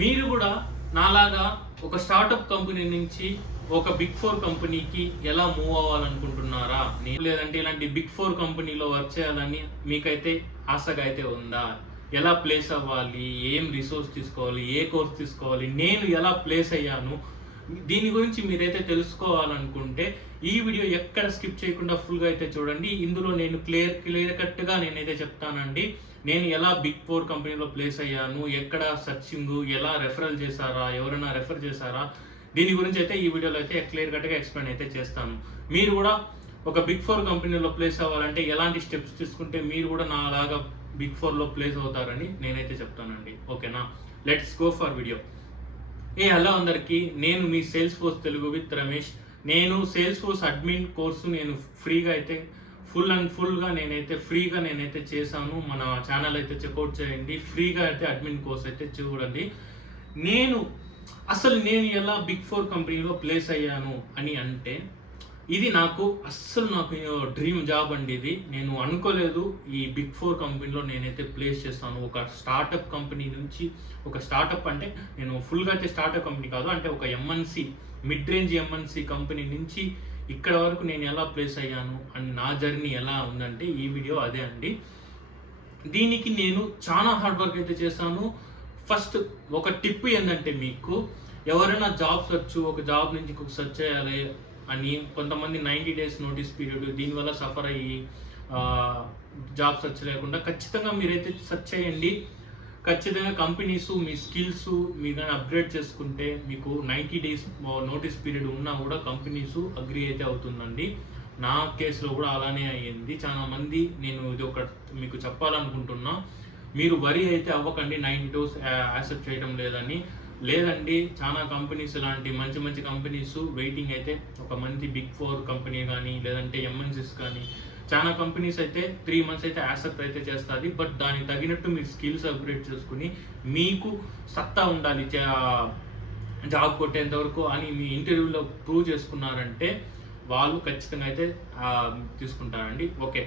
మీరు కూడా నాలాగా ఒక స్టార్టప్ కంపెనీ నుంచి ఒక బిగ్ ఫోర్ కంపెనీకి ఎలా మూవ్ అవ్వాలనుకుంటున్నారా? లేదంటే ఇలాంటి బిగ్ ఫోర్ కంపెనీలో వర్క్ చేయాలని మీకైతే ఆశగా అయితే ఉందా? ఎలా ప్లేస్ అవ్వాలి? ఏం రిసోర్స్ తీసుకోవాలి? ఏ కోర్స్ తీసుకోవాలి? నేను ఎలా ప్లేస్ అయ్యాను? దీని గురించి మీరైతే తెలుసుకోవాలనుకుంటే ఈ వీడియో ఎక్కడ స్కిప్ చేయకుండా ఫుల్గా అయితే చూడండి. ఇందులో నేను క్లియర్ కట్గా నేనైతే చెప్తానండి. నేను ఎలా బిగ్ ఫోర్ కంపెనీలో ప్లేస్ అయ్యాను, ఎక్కడ సర్చింగ్, ఎలా రెఫరల్ చేశారా, ఎవరైనా రెఫర్ చేశారా, దీని గురించి అయితే ఈ వీడియోలో అయితే క్లియర్ కట్గా ఎక్స్ప్లెయిన్ అయితే చేస్తాను. మీరు కూడా ఒక బిగ్ ఫోర్ కంపెనీలో ప్లేస్ అవ్వాలంటే ఎలాంటి స్టెప్స్ తీసుకుంటే మీరు కూడా నాలాగా బిగ్ ఫోర్లో ప్లేస్ అవుతారని నేనైతే చెప్తానండి. ఓకేనా, let's go for video. Hello అందరికీ, నేను మీ Salesforce Telugu with Ramesh. నేను సేల్స్ ఫోర్స్ అడ్మిన్ కోర్సు నేను ఫ్రీగా అయితే ఫుల్గా నేనైతే చేశాను. మన ఛానల్ అయితే చెక్అవుట్ చేయండి. ఫ్రీగా అయితే అడ్మిన్ కోర్స్ అయితే చూడండి. నేను ఎలా బిగ్ ఫోర్ కంపెనీలో ప్లేస్ అయ్యాను అని అంటే, ఇది నాకు డ్రీమ్ జాబ్ అండి. ఇది నేను అనుకోలేదు ఈ బిగ్ ఫోర్ కంపెనీలో నేనైతే ప్లేస్ చేస్తాను. ఒక స్టార్టప్ కంపెనీ నుంచి, ఒక స్టార్టప్ అంటే నేను ఫుల్గా అయితే స్టార్టప్ కంపెనీ కాదు, అంటే ఒక MNC, mid range MNC company నుంచి ఇక్కడ వరకు నేను ఎలా ప్లేస్ అయ్యాను అని నా జర్నీ ఎలా ఉందంటే ఈ వీడియో అదే అండి. దీనికి నేను చాలా హార్డ్ వర్క్ అయితే చేశాను. ఫస్ట్ ఒక టిప్ ఏంటంటే, మీకు ఎవరైనా ఒక జాబ్ నుంచి ఇంకొక సెర్చ్ చేయాలి అని కొంతమంది 90 days నోటీస్ పీరియడ్, దీనివల్ల సఫర్ అయ్యి జాబ్ సెర్చ్ లేకుండా ఖచ్చితంగా మీరైతే సెర్చ్ చేయండి. ఖచ్చితంగా కంపెనీస్ మీ స్కిల్స్ మీరు కానీ అప్గ్రేడ్ చేసుకుంటే మీకు 90 days నోటీస్ పీరియడ్ ఉన్నా కూడా కంపెనీస్ అగ్రీ అయితే అవుతుందండి. నా కేసులో కూడా అలానే అయ్యింది. చాలా మంది, నేను ఇది ఒక మీకు చెప్పాలనుకుంటున్నా, మీరు వరి అయితే అవ్వకండి 90 days యాక్సెప్ట్ చేయడం లేదండి. చాలా కంపెనీస్, ఇలాంటి మంచి కంపెనీస్ వెయిటింగ్ అయితే, ఒక మంచి బిగ్ ఫోర్ కంపెనీ కానీ లేదంటే ఎంఎన్సీస్ కానీ చాలా కంపెనీస్ అయితే 3 months అయితే యాక్సెప్ట్ అయితే చేస్తుంది. బట్ దానికి తగినట్టు మీరు స్కిల్స్ అప్గ్రేడ్ చేసుకుని మీకు సత్తా ఉండాలి జాబ్ కొట్టేంత వరకు అని మీ ఇంటర్వ్యూలో ప్రూవ్ చేసుకున్నారంటే వాళ్ళు ఖచ్చితంగా అయితే తీసుకుంటారండి. ఓకే,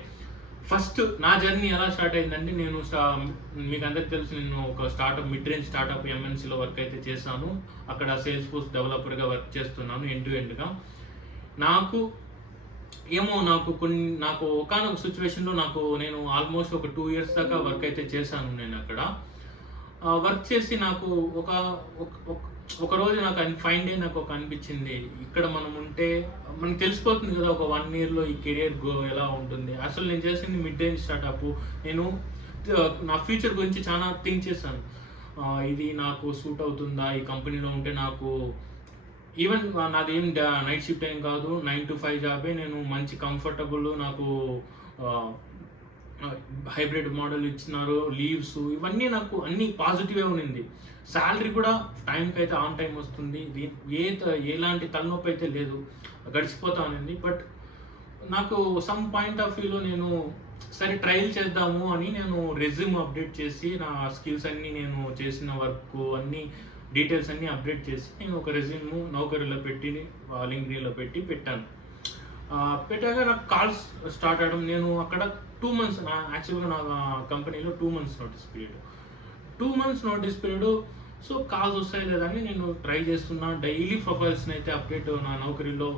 ఫస్ట్ నా జర్నీ ఎలా స్టార్ట్ అయిందంటే, మీకు అందరికి తెలుసు, నేను ఒక మిడ్ రేంజ్ స్టార్టప్ ఎంఎన్సీలో వర్క్ అయితే చేశాను. అక్కడ సేల్స్ ఫోర్స్ డెవలపర్గా వర్క్ చేస్తున్నాను ఎండ్ టు ఎండ్గా. నాకు ఒకనొక సిచ్యువేషన్లో నేను ఆల్మోస్ట్ ఒక 2 years దాకా వర్క్ అయితే చేశాను. నేను అక్కడ వర్క్ చేసి నాకు ఒక రోజు నాకు ఫైన్ డే నాకు అనిపించింది, ఇక్కడ మనం ఉంటే మనకు తెలిసిపోతుంది కదా ఒక 1 yearలో ఈ కెరియర్ గ్రో ఎలా ఉంటుంది. అసలు నేను చేసింది మిడ్ రేంజ్ స్టార్టప్. నేను నా ఫ్యూచర్ గురించి చాలా థింక్ చేశాను. ఇది నాకు సూట్ అవుతుందా, ఈ కంపెనీలో ఉంటే నాకు ఈవెన్ నాదేం నైట్ షిఫ్ట్ ఏం కాదు, 9 to 5 జాబే. నేను మంచి కంఫర్టబుల్, నాకు హైబ్రిడ్ మోడల్ ఇచ్చినారు, లీవ్స్, ఇవన్నీ నాకు అన్ని పాజిటివే ఉన్నింది. శాలరీ కూడా టైంకి అయితే ఆన్ టైం వస్తుంది. ఎలాంటి తలనొప్పి అయితే లేదు, గడిచిపోతా ఉన్నింది. బట్ నాకు సమ్ పాయింట్ ఆఫ్ వ్యూలో నేను సరే ట్రయల్ చేద్దాము అని నేను రెజ్యూమ్ అప్డేట్ చేసి, నా స్కిల్స్ అన్నీ, నేను చేసిన వర్క్ అన్నీ డీటెయిల్స్ అన్నీ అప్డేట్ చేసి నేను ఒక రెజ్యూమ్ నౌకరీలో పెట్టి, లింక్డ్ఇన్లో పెట్టాను. పెట్టాక నాకు కాల్స్ స్టార్ట్ అవ్వడం. నేను అక్కడ 2 months, యాక్చువల్గా నా కంపెనీలో 2 months notice period. So calls వస్తాయి లేదని నేను ట్రై చేస్తున్నా. డైలీ ప్రొఫైల్స్ని అయితే అప్డేట్ నా నౌకరీలో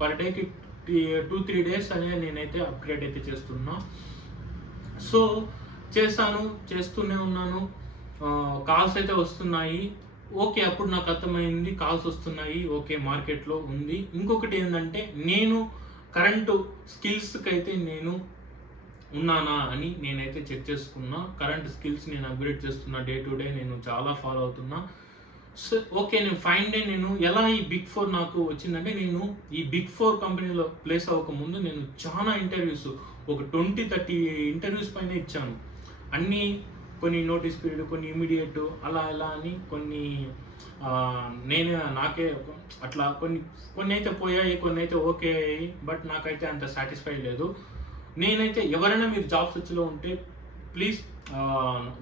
పర్ డేకి 2-3 days అనేది నేనైతే అప్గ్రేడ్ అయితే చేస్తున్నా. సో చేస్తూనే ఉన్నాను. కాల్స్ అయితే వస్తున్నాయి. ఓకే, అప్పుడు నాకు అర్థమైంది కాల్స్ వస్తున్నాయి, ఓకే మార్కెట్లో ఉంది. ఇంకొకటి ఏంటంటే, నేను కరెంటు స్కిల్స్కి అయితే నేను ఉన్నానా అని నేనైతే చెక్ చేసుకున్నా. కరెంట్ స్కిల్స్ నేను అప్గ్రేడ్ చేస్తున్నా, డే టు డే నేను చాలా ఫాలో అవుతున్నా. సో ఓకే, నేను ఎలా ఈ బిగ్ ఫోర్ నాకు వచ్చిందంటే, నేను ఈ బిగ్ ఫోర్ కంపెనీలో ప్లేస్ అవ్వకముందు నేను చాలా ఇంటర్వ్యూస్, ఒక 20-30 ఇంటర్వ్యూస్ పైన ఇచ్చాను. అన్నీ కొన్ని నోటీస్ పీరియడ్, కొన్ని ఇమీడియట్, అలా అని కొన్ని నాకే అట్లా కొన్ని అయితే పోయాయి, కొన్ని అయితే ఓకే అయ్యాయి. బట్ నాకైతే అంత సాటిస్ఫై లేదు. నేనైతే ఎవరైనా మీరు జాబ్ సెర్చ్లో ఉంటే ప్లీజ్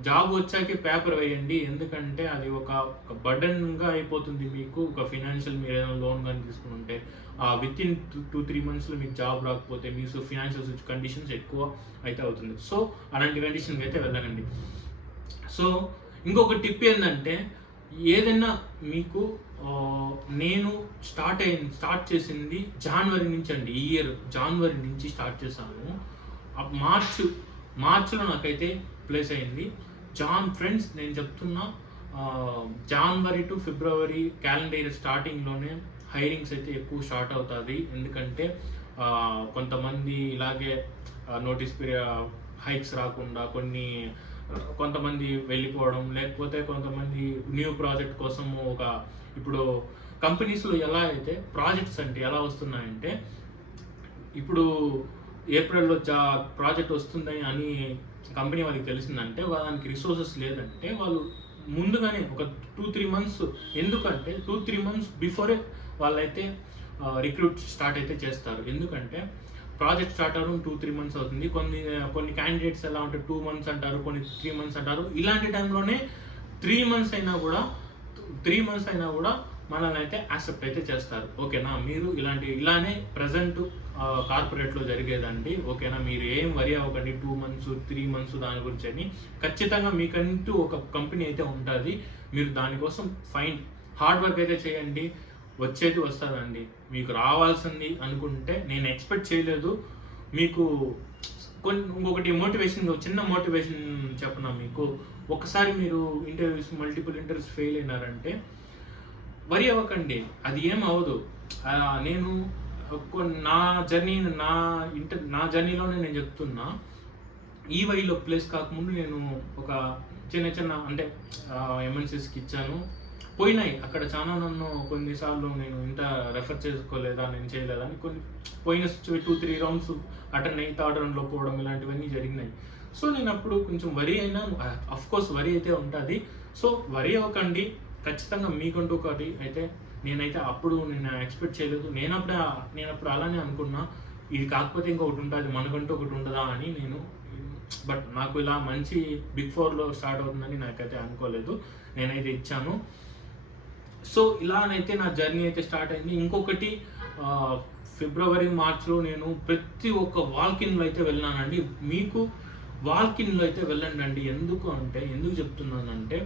జాబ్ వచ్చాకే పేపర్ వేయండి. ఎందుకంటే అది ఒక బర్డన్గా అయిపోతుంది మీకు. ఒక ఫినాన్షియల్, మీరు ఏదైనా లోన్ కానీ తీసుకుని ఉంటే విత్ ఇన్ 2-3 monthsలో మీకు జాబ్ రాకపోతే మీకు ఫినాన్షియల్ కండిషన్స్ ఎక్కువ అయితే అవుతుంది. సో అలాంటి కండిషన్కి అయితే వెళ్ళకండి. సో ఇంకొక టిప్ ఏంటంటే, ఏదైనా మీకు నేను స్టార్ట్ చేసింది జనవరి నుంచి అండి. ఈ ఇయర్ జనవరి నుంచి స్టార్ట్ చేశాను. మార్చ్‌లో నాకైతే ప్లేస్ అయింది. ఫ్రెండ్స్ నేను చెప్తున్నా, జనవరి టు ఫిబ్రవరి క్యాలెండర్ ఇయర్ స్టార్టింగ్‌లోనే హైరింగ్స్ అయితే ఎక్కువ స్టార్ట్ అవుతుంది. ఎందుకంటే కొంతమంది ఇలాగే నోటీస్ హైక్స్ రాకుండా కొంతమంది వెళ్ళిపోవడం, లేకపోతే కొంతమంది న్యూ ప్రాజెక్ట్ కోసం ఇప్పుడు కంపెనీస్లో ఎలా అయితే ప్రాజెక్ట్స్ అంటే ఎలా వస్తున్నాయంటే, ఇప్పుడు ఏప్రిల్లో ప్రాజెక్ట్ వస్తుందని అని కంపెనీ వాళ్ళకి తెలిసిందంటే, దానికి రిసోర్సెస్ లేదంటే వాళ్ళు ముందుగానే ఒక 2-3 మంత్స్, ఎందుకంటే 2-3 మంత్స్ బిఫోరే వాళ్ళైతే రిక్రూట్ స్టార్ట్ అయితే చేస్తారు. ఎందుకంటే ప్రాజెక్ట్ స్టార్ట్ అవ్వడం 2-3 మంత్స్ అవుతుంది. కొన్ని క్యాండిడేట్స్ ఎలా అంటే 2 మంత్స్ అంటారు, కొన్ని 3 మంత్స్ అంటారు. ఇలాంటి టైంలోనే 3 మంత్స్ అయినా కూడా మనల్ని అయితే యాక్సెప్ట్ అయితే చేస్తారు. ఓకేనా? మీరు ఇలానే ప్రజెంట్ కార్పొరేట్లో జరిగేదండి. ఓకేనా? మీరు ఏం వరి అవ్వకండి 2 మంత్స్ 3 మంత్స్ దాని గురించి అని. ఖచ్చితంగా మీకంటూ ఒక కంపెనీ అయితే ఉంటుంది. మీరు దానికోసం హార్డ్ వర్క్ అయితే చేయండి. వచ్చేది వస్తుందండి. మీకు రావాల్సింది అనుకుంటే, నేను ఎక్స్పెక్ట్ చేయలేదు మీకు ఇంకొకటి చిన్న మోటివేషన్ చెప్పనా మీకు. ఒకసారి మీరు మల్టిపుల్ ఇంటర్వ్యూస్ ఫెయిల్ అయినారంటే వరి అవ్వకండి, అది ఏం అవ్వదు. నేను నా జర్నీలోనే నేను చెప్తున్నా. ఈవైలో ప్లేస్ కాకముందు నేను ఒక చిన్న అంటే ఎంఎన్సీస్కి ఇచ్చాను, పోయినాయి. అక్కడ చాలా నన్ను కొన్నిసార్లు నేను ఇంత రెఫర్ చేసుకోలేదా, నేను చేయలేదా అని పోయిన 2-3 రౌండ్స్ అటెండ్ అయ్యి థర్డ్ రౌండ్లో పోవడం ఇలాంటివన్నీ జరిగినాయి. సో నేను అప్పుడు కొంచెం వరి అయినా, అఫ్కోర్స్ వరి అయితే ఉంటుంది. సో వరి అవ్వకండి, ఖచ్చితంగా మీకంటూ ఒకటి అయితే. నేనైతే అప్పుడు నేను ఎక్స్పెక్ట్ చేయలేదు. నేను అప్పుడు అలానే అనుకున్నా, ఇది కాకపోతే ఇంకొకటి ఉంటుంది, మనకంటూ ఒకటి ఉండదా అని బట్ నాకు ఇలా మంచి బిగ్ 4లో స్టార్ట్ అవుతుందని నాకైతే అనుకోలేదు. నేనైతే ఇచ్చాను. సో ఇలానైతే నా జర్నీ అయితే స్టార్ట్ అయింది. ఇంకొకటి, ఫిబ్రవరి మార్చ్లో నేను ప్రతి ఒక్క వాల్కిన్లో అయితే వెళ్ళానండి. మీకు వాల్కిన్లో అయితే వెళ్ళండి. ఎందుకు చెప్తున్నానంటే,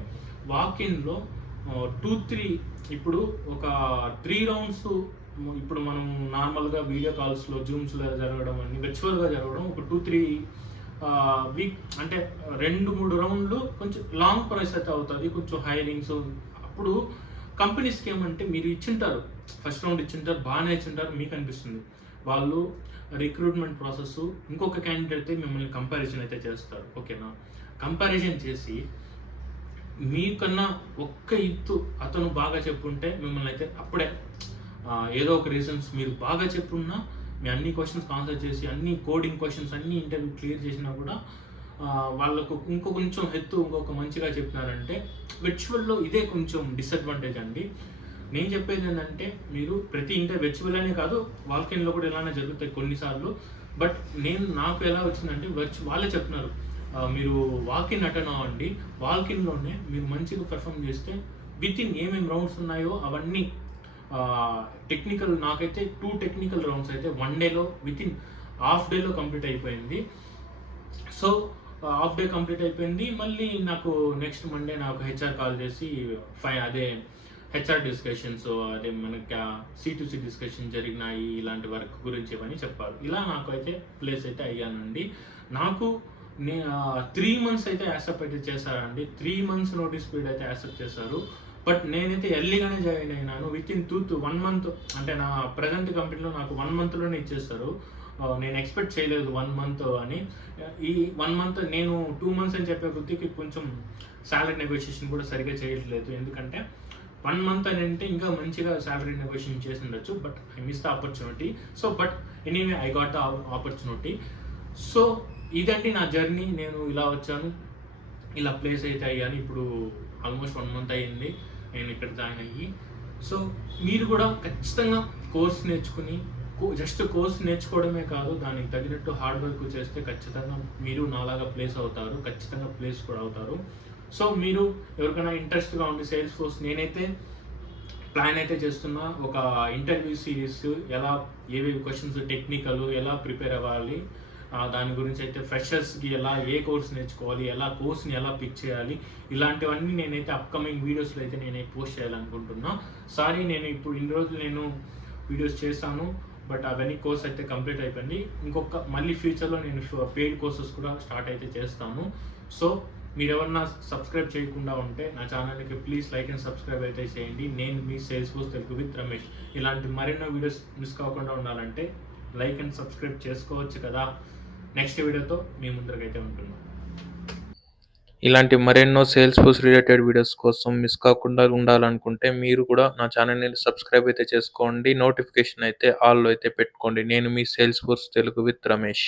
వాకిన్లో 2-3 ఇప్పుడు ఒక 3 రౌండ్స్, ఇప్పుడు మనం నార్మల్గా వీడియో కాల్స్లో జూమ్స్లో జరగడం అన్ని వర్చువల్గా జరగడం, ఒక 2-3 వీక్ అంటే 2-3 రౌండ్లు కొంచెం లాంగ్ ప్రాసెస్ అయితే అవుతుంది. కొంచెం హైరింగ్స్ అప్పుడు కంపెనీస్కి ఏమంటే, మీరు ఫస్ట్ రౌండ్ ఇచ్చింటారు, బాగానే ఇచ్చింటారు, మీకు అనిపిస్తుంది. వాళ్ళు రిక్రూట్మెంట్ ప్రాసెస్ ఇంకొక క్యాండిడేట్ అయితే మిమ్మల్ని కంపారిజన్ అయితే చేస్తారు. ఓకేనా? కంపారిజన్ చేసి మీకన్నా ఒక్క అతను బాగా చెప్పుంటే మిమ్మల్ని అయితే అప్పుడే ఏదో ఒక రీజన్స్ మీరు బాగా చెప్పున్నా, మీ అన్ని క్వశ్చన్స్ ఆన్సర్ చేసి, అన్ని కోడింగ్ క్వశ్చన్స్ అన్ని ఇంటర్వ్యూ క్లియర్ చేసినా కూడా వాళ్ళకు కొంచెం ఇంకొక మంచిగా చెప్పినారంటే, వర్చువల్లో ఇదే కొంచెం డిసడ్వాంటేజ్ అండి. నేను చెప్పేది ఏంటంటే, మీరు ప్రతి వర్చువల్ అనే కాదు, వాల్కిన్లో కూడా ఇలానే జరుగుతాయి కొన్నిసార్లు. బట్ నాకు ఎలా వచ్చిందంటే, వాళ్ళే చెప్తున్నారు, మీరు వాకిన్ అటెండ్ అవ్వండి, వాల్కిన్లోనే మీరు మంచిగా పెర్ఫామ్ చేస్తే వితిన్ ఏమేమి రౌండ్స్ ఉన్నాయో అవన్నీ టెక్నికల్, నాకైతే 2 టెక్నికల్ రౌండ్స్ అయితే 1 డేలో వితిన్ హాఫ్ డేలో కంప్లీట్ అయిపోయింది. సో హాఫ్ డే కంప్లీట్ అయిపోయింది. మళ్ళీ నాకు నెక్స్ట్ మండే నాకు హెచ్ఆర్ కాల్ చేసి అదే హెచ్ఆర్ డిస్కషన్స్, అదే మనకి C2C డిస్కషన్ జరిగినాయి, ఇలాంటి వర్క్ గురించి ఇవన్నీ చెప్పారు. ఇలా నాకు అయితే ప్లేస్ అయితే అయ్యానండి. నాకు 3 మంత్స్ అయితే యాక్సెప్ట్ అయితే చేశారండి. 3 మంత్స్ నోటీస్ పీరియడ్ అయితే యాక్సెప్ట్ చేశారు. బట్ నేనైతే ఎర్లీగానే జాయిన్ అయినాను. వితిన్ 1 మంత్, అంటే నా ప్రజెంట్ కంపెనీలో నాకు 1 మంత్లోనే ఇచ్చేస్తారు. నేను ఎక్స్పెక్ట్ చేయలేదు 1 మంత్ అని. ఈ 1 మంత్ నేను 2 మంత్స్ అని చెప్పే కొద్దికి కొంచెం శాలరీ నెగోషియేషన్ కూడా సరిగ్గా చేయట్లేదు. ఎందుకంటే 1 మంత్ అని అంటే ఇంకా మంచిగా శాలరీ నెగోషియేషన్ చేసి ఉండొచ్చు. But I miss the opportunity. So but anyway I got the opportunity. So ఇదండి నా జర్నీ. నేను ఇలా వచ్చాను, ఇలా ప్లేస్ అయితే అయ్యాను. ఇప్పుడు ఆల్మోస్ట్ 1 మంత్ అయ్యింది నేను ఇక్కడ జాయిన్ అయ్యి. సో మీరు కూడా ఖచ్చితంగా కోర్స్ నేర్చుకుని, జస్ట్ కోర్స్ నేర్చుకోవడమే కాదు, దానికి తగినట్టు హార్డ్ వర్క్ చేస్తే ఖచ్చితంగా మీరు నాలాగా ప్లేస్ అవుతారు, ఖచ్చితంగా ప్లేస్ కూడా అవుతారు. సో మీరు ఎవరికైనా ఇంట్రెస్ట్గా ఉండి సేల్స్ ఫోర్స్, నేనైతే ప్లాన్ అయితే చేస్తున్నా, ఒక ఇంటర్వ్యూ సిరీస్, ఏవేవి క్వశ్చన్స్ టెక్నికల్ ఎలా ప్రిపేర్ అవ్వాలి, దాని గురించి అయితే ఫ్రెషర్స్‌కి ఎలా ఏ కోర్స్ నేర్చుకోవాలి, కోర్స్‌ని ఎలా పిక్ చేయాలి, ఇలాంటివన్నీ నేనైతే అప్‌కమింగ్ వీడియోస్‌లో అయితే నేనైతే పోస్ట్ చేయాలనుకుంటున్నా. సారీ నేను ఇప్పుడు ఇన్ని రోజులు నేను వీడియోస్ చేశాను. బట్ అవన్నీ కోర్స్ అయితే కంప్లీట్ అయిపోయింది. మళ్ళీ ఫ్యూచర్‌లో నేను పెయిడ్ కోర్సెస్ కూడా స్టార్ట్ అయితే చేస్తాను. సో మీరెవరన్నా సబ్స్క్రైబ్ చేయకుండా ఉంటే నా ఛానల్‌కి ప్లీజ్ లైక్ అండ్ సబ్స్క్రైబ్ అయితే చేయండి. నేను మీ Salesforce Telugu with Ramesh. ఇలాంటి మరెన్నో వీడియోస్ మిస్ కాకుండా ఉండాలంటే లైక్ అండ్ సబ్స్క్రైబ్ చేసుకోవచ్చు కదా. నెక్స్ట్ వీడియోతో మీ ముందరకైతే ఉంటున్నాను. ఇలాంటి మరెన్నో సేల్స్ ఫోర్స్ రిలేటెడ్ వీడియోస్ కోసం మిస్ కాకుండా ఉండాలనుకుంటే మీరు కూడా నా ఛానల్‌ని సబ్స్క్రైబ్ అయితే చేసుకోండి. నోటిఫికేషన్ అయితే ఆల్‌లో అయితే పెట్టుకోండి. నేను మీ Salesforce Telugu with Ramesh.